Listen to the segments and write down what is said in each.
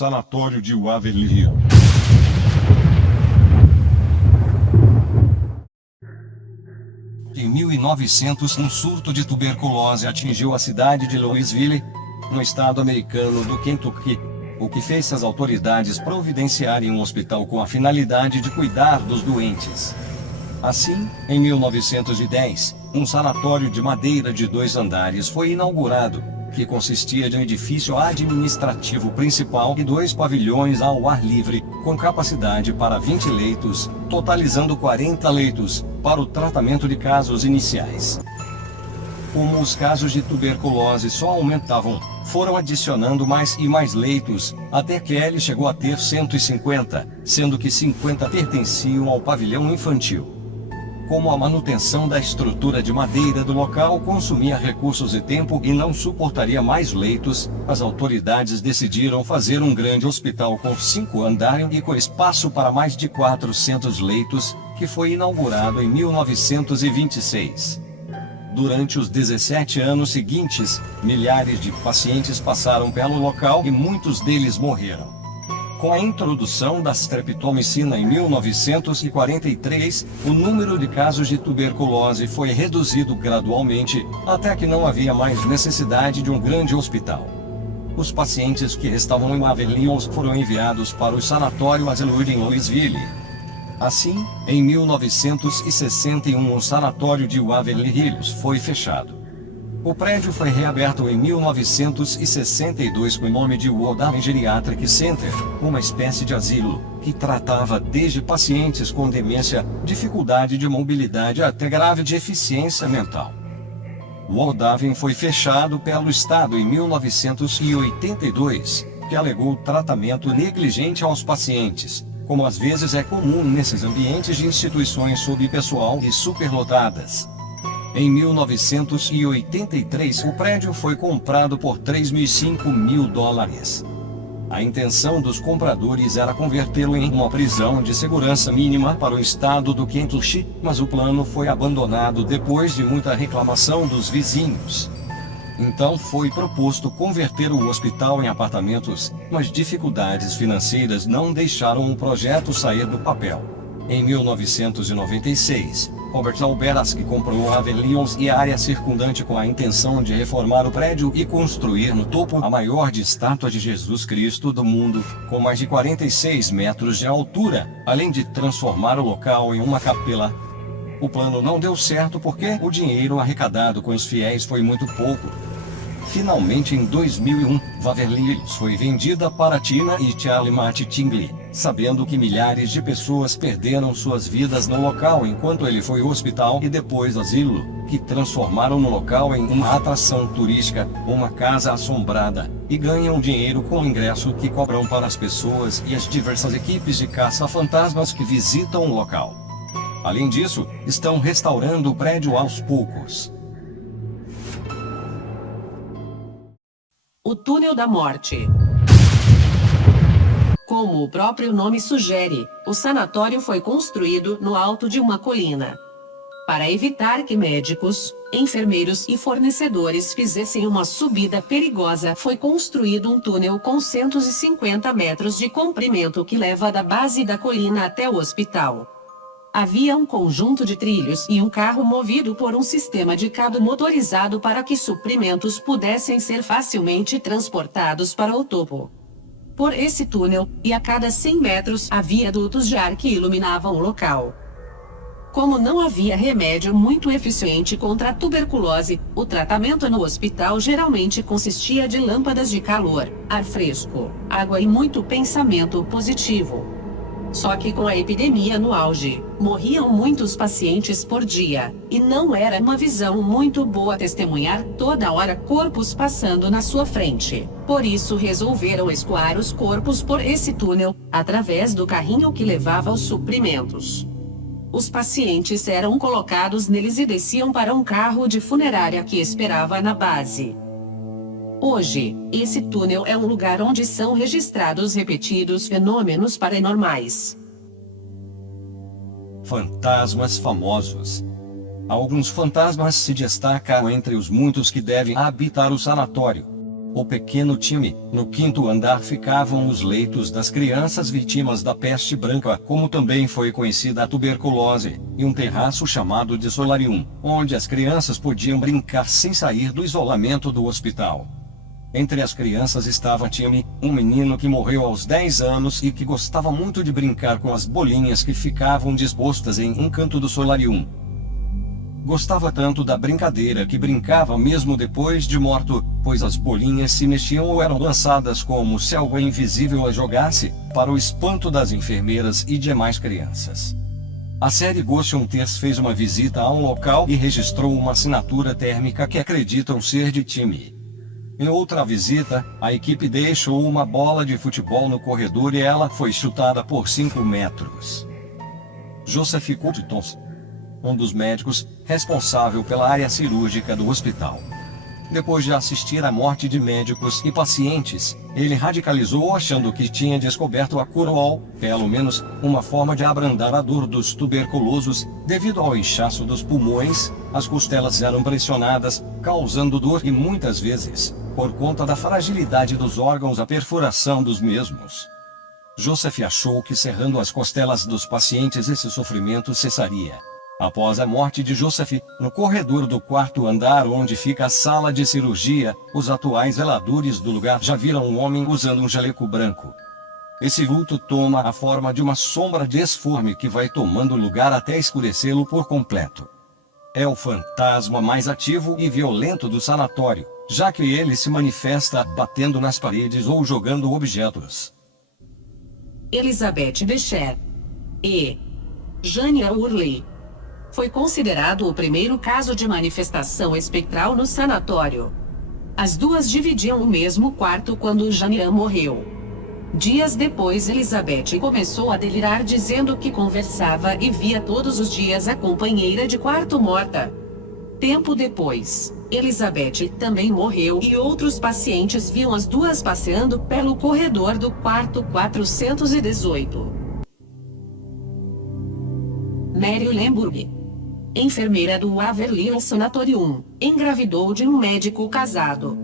Sanatório de Waverly Hill. Em 1900, um surto de tuberculose atingiu a cidade de Louisville, no estado americano do Kentucky, o que fez as autoridades providenciarem um hospital com a finalidade de cuidar dos doentes. Assim, em 1910, um sanatório de madeira de 2 andares foi inaugurado, que consistia de um edifício administrativo principal e 2 pavilhões ao ar livre, com capacidade para 20 leitos, totalizando 40 leitos, para o tratamento de casos iniciais. Como os casos de tuberculose só aumentavam, foram adicionando mais e mais leitos, até que ele chegou a ter 150, sendo que 50 pertenciam ao pavilhão infantil. Como a manutenção da estrutura de madeira do local consumia recursos e tempo e não suportaria mais leitos, as autoridades decidiram fazer um grande hospital com 5 andares e com espaço para mais de 400 leitos, que foi inaugurado em 1926. Durante os 17 anos seguintes, milhares de pacientes passaram pelo local e muitos deles morreram. Com a introdução da streptomicina em 1943, o número de casos de tuberculose foi reduzido gradualmente, até que não havia mais necessidade de um grande hospital. Os pacientes que estavam em Waverly Hills foram enviados para o Sanatório Hazelwood em Louisville. Assim, em 1961 o Sanatório de Waverly Hills foi fechado. O prédio foi reaberto em 1962 com o nome de World Haven Geriatric Center, uma espécie de asilo, que tratava desde pacientes com demência, dificuldade de mobilidade até grave deficiência mental. World Haven foi fechado pelo Estado em 1982, que alegou tratamento negligente aos pacientes, como às vezes é comum nesses ambientes de instituições subpessoal e superlotadas. Em 1983, o prédio foi comprado por $3.005 mil. A intenção dos compradores era convertê-lo em uma prisão de segurança mínima para o estado do Kentucky, mas o plano foi abandonado depois de muita reclamação dos vizinhos. Então foi proposto converter o hospital em apartamentos, mas dificuldades financeiras não deixaram o projeto sair do papel. Em 1996, Robert Alberaski comprou Waverly Hills e a área circundante com a intenção de reformar o prédio e construir no topo a maior estátua de Jesus Cristo do mundo, com mais de 46 metros de altura, além de transformar o local em uma capela. O plano não deu certo porque o dinheiro arrecadado com os fiéis foi muito pouco. Finalmente, em 2001, Waverly Hills foi vendida para Tina e Charlie Tingley, sabendo que milhares de pessoas perderam suas vidas no local enquanto ele foi hospital e depois asilo, que transformaram no local em uma atração turística, uma casa assombrada, e ganham dinheiro com o ingresso que cobram para as pessoas e as diversas equipes de caça-fantasmas que visitam o local. Além disso, estão restaurando o prédio aos poucos. O Túnel da Morte. Como o próprio nome sugere, o sanatório foi construído no alto de uma colina. Para evitar que médicos, enfermeiros e fornecedores fizessem uma subida perigosa, foi construído um túnel com 150 metros de comprimento que leva da base da colina até o hospital. Havia um conjunto de trilhos e um carro movido por um sistema de cabo motorizado para que suprimentos pudessem ser facilmente transportados para o topo. Por esse túnel, e a cada 100 metros havia dutos de ar que iluminavam o local. Como não havia remédio muito eficiente contra a tuberculose, o tratamento no hospital geralmente consistia de lâmpadas de calor, ar fresco, água e muito pensamento positivo. Só que com a epidemia no auge, morriam muitos pacientes por dia, e não era uma visão muito boa testemunhar toda hora corpos passando na sua frente. Por isso resolveram escoar os corpos por esse túnel, através do carrinho que levava os suprimentos. Os pacientes eram colocados neles e desciam para um carro de funerária que esperava na base. Hoje, esse túnel é um lugar onde são registrados repetidos fenômenos paranormais. Fantasmas famosos. Alguns fantasmas se destacam entre os muitos que devem habitar o sanatório. O pequeno time, no quinto andar ficavam os leitos das crianças vítimas da peste branca, como também foi conhecida a tuberculose, e um terraço chamado de solarium, onde as crianças podiam brincar sem sair do isolamento do hospital. Entre as crianças estava Timmy, um menino que morreu aos 10 anos e que gostava muito de brincar com as bolinhas que ficavam dispostas em um canto do solarium. Gostava tanto da brincadeira que brincava mesmo depois de morto, pois as bolinhas se mexiam ou eram lançadas como se algo invisível a jogasse, para o espanto das enfermeiras e demais crianças. A série Ghost Hunters fez uma visita ao local e registrou uma assinatura térmica que acreditam ser de Timmy. Em outra visita, a equipe deixou uma bola de futebol no corredor e ela foi chutada por 5 metros. Joseph Coutons, um dos médicos responsável pela área cirúrgica do hospital. Depois de assistir à morte de médicos e pacientes, ele radicalizou achando que tinha descoberto a cura ou, pelo menos, uma forma de abrandar a dor dos tuberculosos. Devido ao inchaço dos pulmões, as costelas eram pressionadas, causando dor e muitas vezes, por conta da fragilidade dos órgãos, a perfuração dos mesmos. Joseph achou que serrando as costelas dos pacientes esse sofrimento cessaria. Após a morte de Joseph, no corredor do quarto andar onde fica a sala de cirurgia, os atuais zeladores do lugar já viram um homem usando um jaleco branco. Esse vulto toma a forma de uma sombra disforme que vai tomando lugar até escurecê-lo por completo. É o fantasma mais ativo e violento do sanatório, já que ele se manifesta batendo nas paredes ou jogando objetos. Elizabeth Becher e Jania Hurley. Foi considerado o primeiro caso de manifestação espectral no sanatório. As duas dividiam o mesmo quarto quando Jania morreu. Dias depois, Elizabeth começou a delirar dizendo que conversava e via todos os dias a companheira de quarto morta. Tempo depois, Elizabeth também morreu e outros pacientes viam as duas passeando pelo corredor do quarto 418. Mary Lemburg, enfermeira do Waverly Sanatorium, engravidou de um médico casado.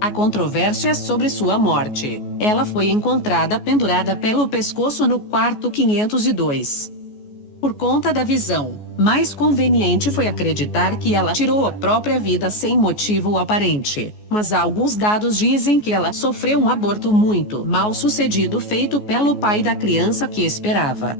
Há controvérsia sobre sua morte. Ela foi encontrada pendurada pelo pescoço no quarto 502. Por conta da visão, mais conveniente foi acreditar que ela tirou a própria vida sem motivo aparente. Mas alguns dados dizem que ela sofreu um aborto muito mal sucedido feito pelo pai da criança que esperava.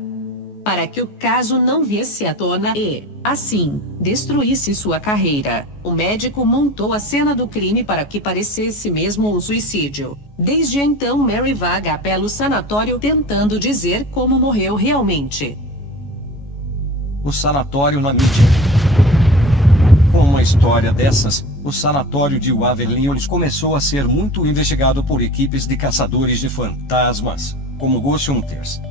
Para que o caso não viesse à tona e, assim, destruísse sua carreira, o médico montou a cena do crime para que parecesse mesmo um suicídio. Desde então, Mary vaga pelo sanatório tentando dizer como morreu realmente. O sanatório na mídia. Com uma história dessas, o sanatório de Waverly Hills começou a ser muito investigado por equipes de caçadores de fantasmas, como Ghost Hunters.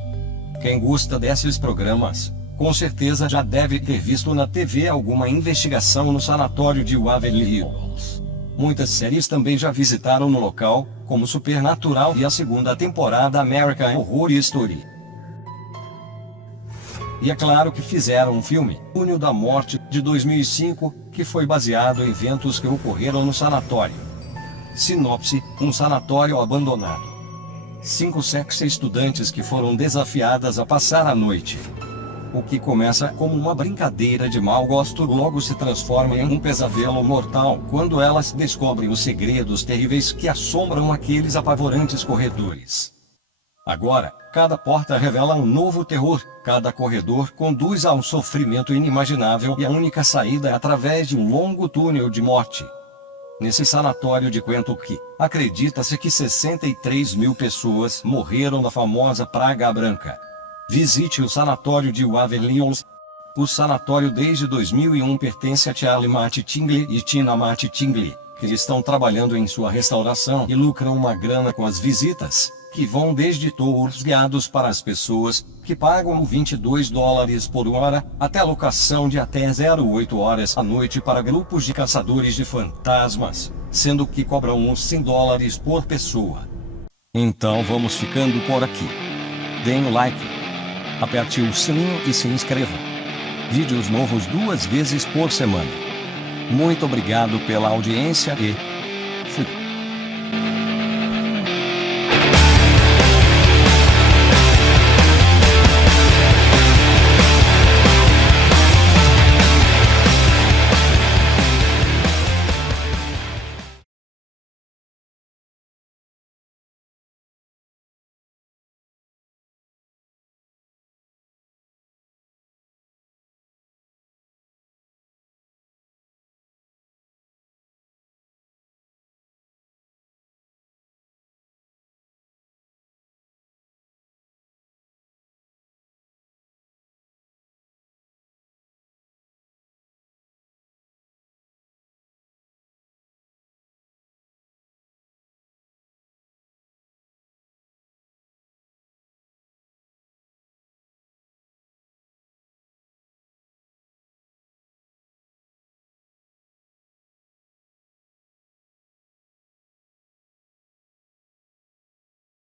Quem gosta desses programas, com certeza já deve ter visto na TV alguma investigação no sanatório de Waverly Hills. Muitas séries também já visitaram no local, como Supernatural e a segunda temporada American Horror Story. E é claro que fizeram um filme, Túnel da Morte, de 2005, que foi baseado em eventos que ocorreram no sanatório. Sinopse: um sanatório abandonado. 5 estudantes que foram desafiadas a passar a noite. O que começa como uma brincadeira de mau gosto logo se transforma em um pesadelo mortal quando elas descobrem os segredos terríveis que assombram aqueles apavorantes corredores. Agora, cada porta revela um novo terror, cada corredor conduz a um sofrimento inimaginável e a única saída é através de um longo túnel de morte. Nesse sanatório de Kentucky, acredita-se que 63 mil pessoas morreram na famosa Praga Branca. Visite o sanatório de Waverly Hills. O sanatório desde 2001 pertence a Charlie Matt Tingley e Tina Matt Tingley, que estão trabalhando em sua restauração e lucram uma grana com as visitas, que vão desde tours guiados para as pessoas, que pagam $22 por hora, até locação de até 08 horas à noite para grupos de caçadores de fantasmas, sendo que cobram uns $100 por pessoa. Então vamos ficando por aqui. Deem o like, aperte o sininho e se inscreva. Vídeos novos 2 vezes por semana. Muito obrigado pela audiência e